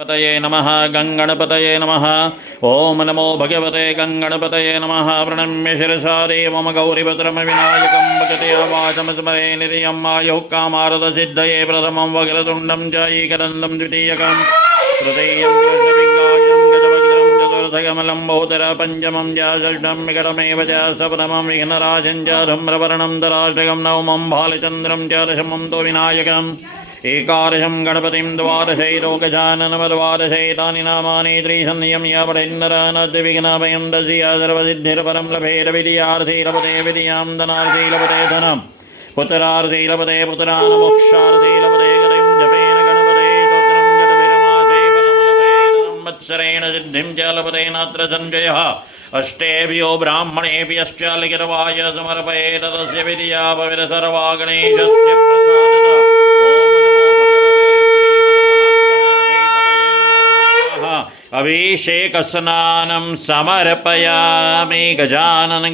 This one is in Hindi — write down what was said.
पतये नमः गङ्गणपतये नमः ओम नमो भगवते गङ्गणपतये नमः प्रणम्य शिरसा देवं गौरीभद्रं विनायकं भगतया वाचमस्मरे नित्यम् आयुः कामार्थसिद्धये प्रथमं वक्रतुण्डं च एकदन्तं द्वितीयकं तृतीयं कृष्णपिङ्गाक्षं गजवक्त्रं चतुर्थकमलं बहुतरं पञ्चमं च षष्ठं विकटमेव च सप्तमं विघ्नराजं च धूम्रवर्णं धराष्टकं नवमं भालचन्द्रं च दशमं तु विनायकम् एकादशं गणपतिं द्वादशैलोकजाननमद्वादशैतानि नामानि त्रिसंयम्य पठेन्नरानद्विघ्नाभयं दस्य सर्वसिद्धिर्परं लभेद विद्यार्थी लभते विद्यां धनार्थी लभते धनं पुत्रार्थी लभते पुत्रान् मोक्षार्थी लभते गतिं जपेन गणपते स्तोत्रं जडभिरमासे फलं लभेत संवत्सरेण सिद्धिं च लभते नात्र संशयः अष्टेभ्यो ब्राह्मणेभ्यश्च लिखितवाय समर्पयेत तस्य विद्या भवेत् सर्वा गणेशस्य प्रसादतः अभिषेक स्नानं समर्पयामि गजानन